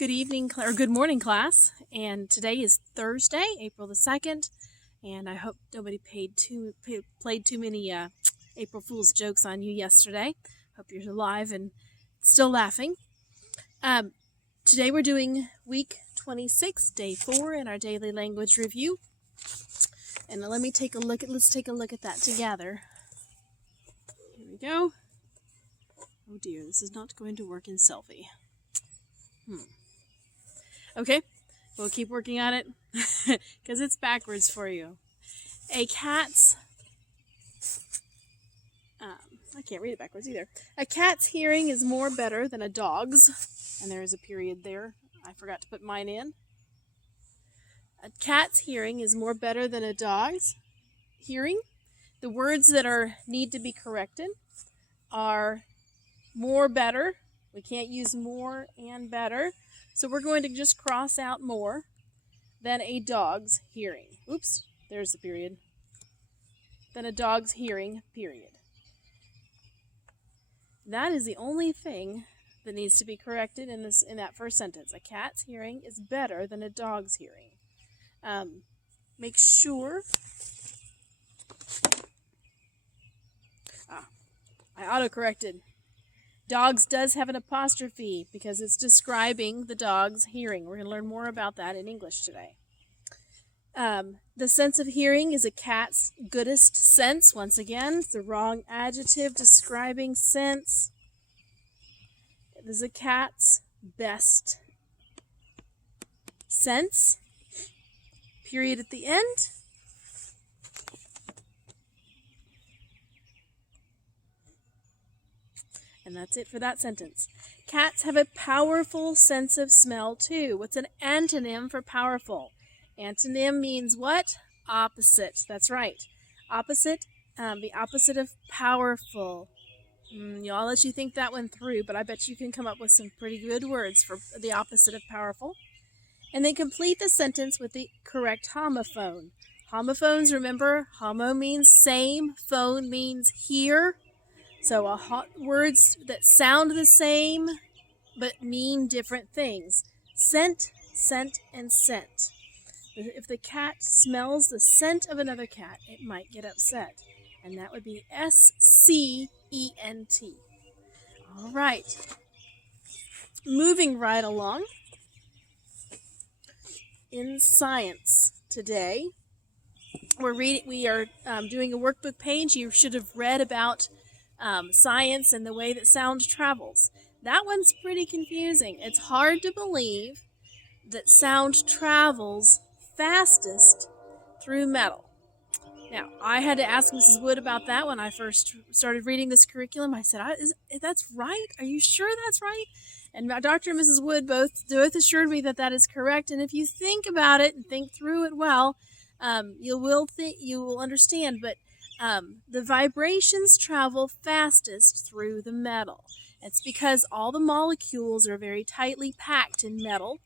Good evening, or good morning, class. And today is Thursday, April the 2nd, and I hope nobody played too many April Fool's jokes on you yesterday. Hope you're alive and still laughing. Today we're doing week 26, day 4 in our daily language review. And let's take a look at that together. Here we go. Oh dear, this is not going to work in selfie. Okay, we'll keep working on it because it's backwards for you. I can't read it backwards either. A cat's hearing is more better than a dog's. And there is a period there. I forgot to put mine in. A cat's hearing is more better than a dog's hearing. The words that need to be corrected are more, better. We can't use more and better. So we're going to just cross out more than a dog's hearing. Oops, there's the period. Than a dog's hearing, period. That is the only thing that needs to be corrected in that first sentence. A cat's hearing is better than a dog's hearing. Make sure. I auto-corrected. Dogs does have an apostrophe because it's describing the dog's hearing. We're going to learn more about that in English today. The sense of hearing is a cat's goodest sense. Once again, it's the wrong adjective describing sense. It is a cat's best sense. Period at the end. And that's it for that sentence. Cats have a powerful sense of smell, too. What's an antonym for powerful? Antonym means what? Opposite. That's right. Opposite, the opposite of powerful. I'll let you think that one through, but I bet you can come up with some pretty good words for the opposite of powerful. And then complete the sentence with the correct homophone. Homophones, remember, homo means same, phone means hear. So words that sound the same but mean different things. Scent, scent, and scent. If the cat smells the scent of another cat, it might get upset. And that would be S-C-E-N-T. All right. Moving right along. In science today, we are doing a workbook page. You should have read about science and the way that sound travels. That one's pretty confusing. It's hard to believe that sound travels fastest through metal. Now, I had to ask Mrs. Wood about that when I first started reading this curriculum. I said, that's right? Are you sure that's right? And Dr. and Mrs. Wood both assured me that that is correct. And if you think about it and think through it well, you will understand. But the vibrations travel fastest through the metal. It's because all the molecules are very tightly packed in metal.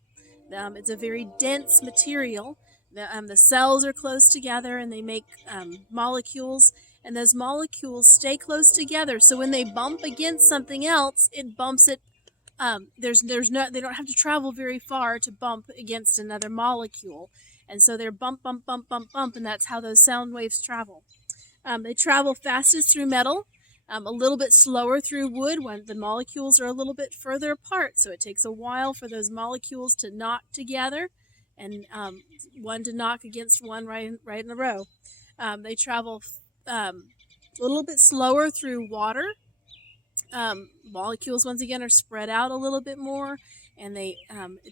It's a very dense material. The cells are close together and they make molecules, and those molecules stay close together. So when they bump against something else, it bumps it. They don't have to travel very far to bump against another molecule, and so they're bump, bump, bump, bump, bump, and that's how those sound waves travel. They travel fastest through metal, a little bit slower through wood when the molecules are a little bit further apart. So it takes a while for those molecules to knock together and one to knock against one right in a row. They travel a little bit slower through water. Molecules, once again, are spread out a little bit more, and it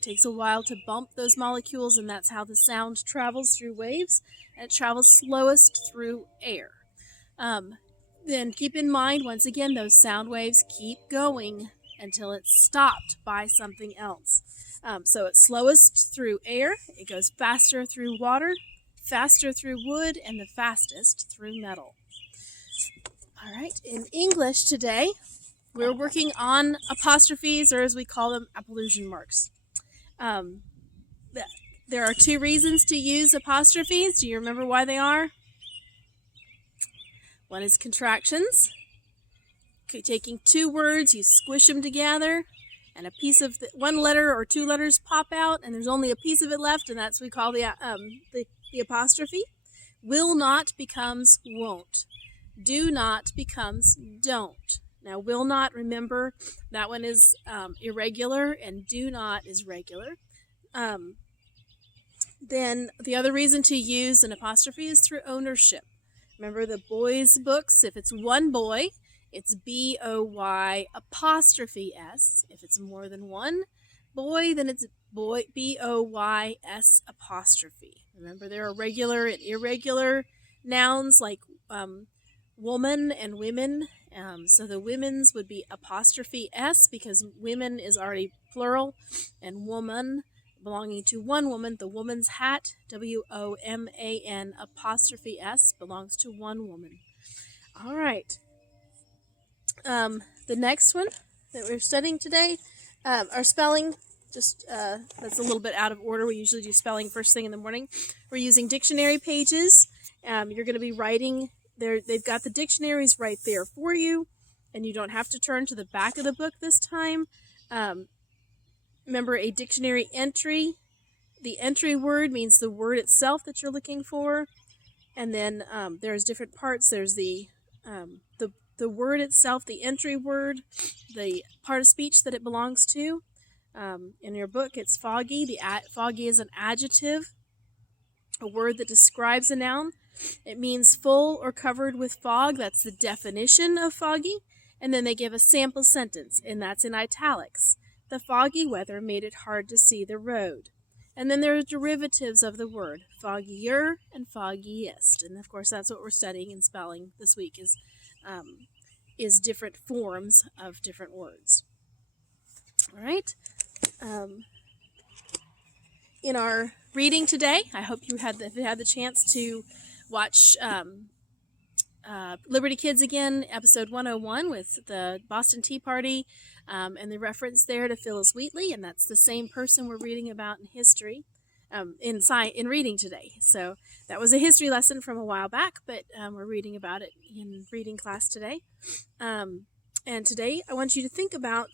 takes a while to bump those molecules, and that's how the sound travels through waves. And it travels slowest through air. Then keep in mind, once again, those sound waves keep going until it's stopped by something else. So it's slowest through air, it goes faster through water, faster through wood, and the fastest through metal. All right, in English today, we're working on apostrophes, or as we call them, apollusion marks. There are two reasons to use apostrophes. Do you remember why they are? One is contractions. Taking two words, you squish them together, and a piece of one letter or two letters pop out, and there's only a piece of it left, and that's what we call the apostrophe. Will not becomes won't. Do not becomes don't. Now, will not, remember, that one is irregular, and do not is regular. Then the other reason to use an apostrophe is through ownership. Remember the boys' books? If it's one boy, it's B-O-Y apostrophe S. If it's more than one boy, then it's boy B-O-Y-S apostrophe. Remember, there are regular and irregular nouns like woman and women. So the women's would be apostrophe S because women is already plural, and woman belonging to one woman. The woman's hat, W-O-M-A-N apostrophe S, belongs to one woman. All right. The next one that we're studying today, our spelling, just that's a little bit out of order. We usually do spelling first thing in the morning. We're using dictionary pages. You're going to be writing there. They've got the dictionaries right there for you, and you don't have to turn to the back of the book this time. Remember, a dictionary entry, the entry word means the word itself that you're looking for, and then there's different parts. There's the word itself, the entry word, the part of speech that it belongs to. In your book, it's foggy. Foggy is an adjective, a word that describes a noun. It means full or covered with fog. That's the definition of foggy. And then they give a sample sentence, and that's in italics. The foggy weather made it hard to see the road. And then there are derivatives of the word, foggier and foggiest. And of course, that's what we're studying in spelling this week is different forms of different words. All right. In our reading today, I hope you had the chance to watch Liberty Kids again, episode 101 with the Boston Tea Party, and the reference there to Phyllis Wheatley, and that's the same person we're reading about in history, in reading today. So that was a history lesson from a while back, but we're reading about it in reading class today. And today I want you to think about,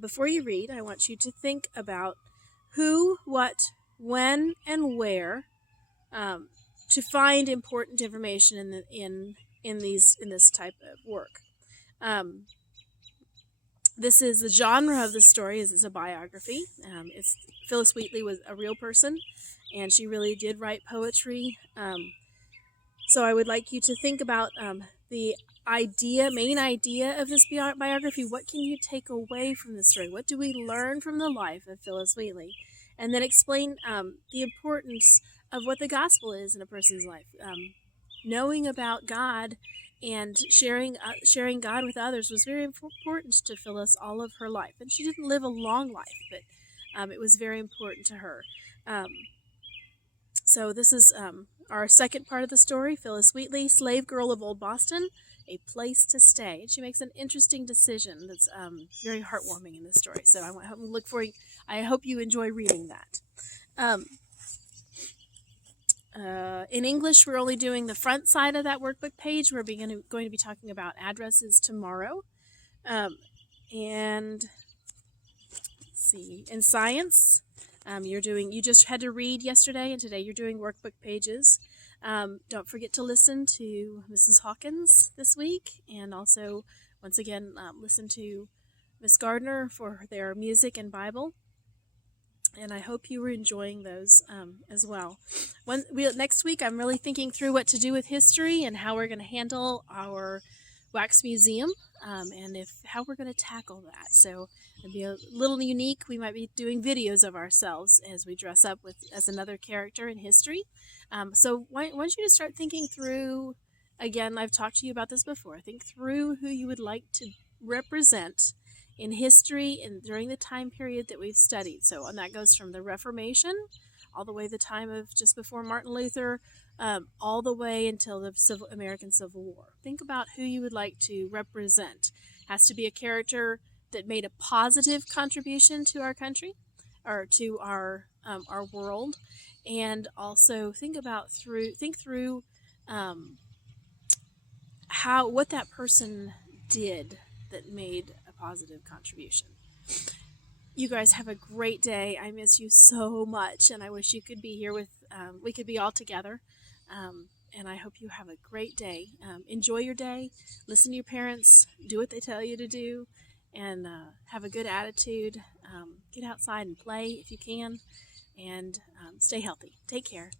before you read, I want you to think about who, what, when, and where, to find important information in this type of work. This is the genre of the story is a biography. Phyllis Wheatley was a real person, and she really did write poetry. So I would like you to think about the main idea of this biography. What can you take away from the story? What do we learn from the life of Phyllis Wheatley? And then explain the importance of what the gospel is in a person's life. Knowing about God and sharing God with others was very important to Phyllis all of her life. And she didn't live a long life, but it was very important to her. So this is our second part of the story, Phyllis Wheatley, slave girl of Old Boston, a place to stay. And she makes an interesting decision that's very heartwarming in this story. So I hope you enjoy reading that. In English, we're only doing the front side of that workbook page. We're going to be talking about addresses tomorrow. And let's see, in science, you just had to read yesterday, and today you're doing workbook pages. Don't forget to listen to Mrs. Hawkins this week, and also, once again, listen to Miss Gardner for their music and Bible. And I hope you were enjoying those as well. Next week, I'm really thinking through what to do with history and how we're going to handle our wax museum and how we're going to tackle that. So it'll be a little unique. We might be doing videos of ourselves as we dress up as another character in history. So I want you to start thinking through, again, I've talked to you about this before, think through who you would like to represent in history and during the time period that we've studied. So, and that goes from the Reformation all the way the time of just before Martin Luther, all the way until the American Civil War. Think about who you would like to represent. Has to be a character that made a positive contribution to our country or to our world, and also think through what that person did that made a positive contribution. You guys have a great day. I miss you so much, and I wish you could be here with, we could be all together. And I hope you have a great day. Enjoy your day. Listen to your parents. Do what they tell you to do. And have a good attitude. Get outside and play if you can. And stay healthy. Take care.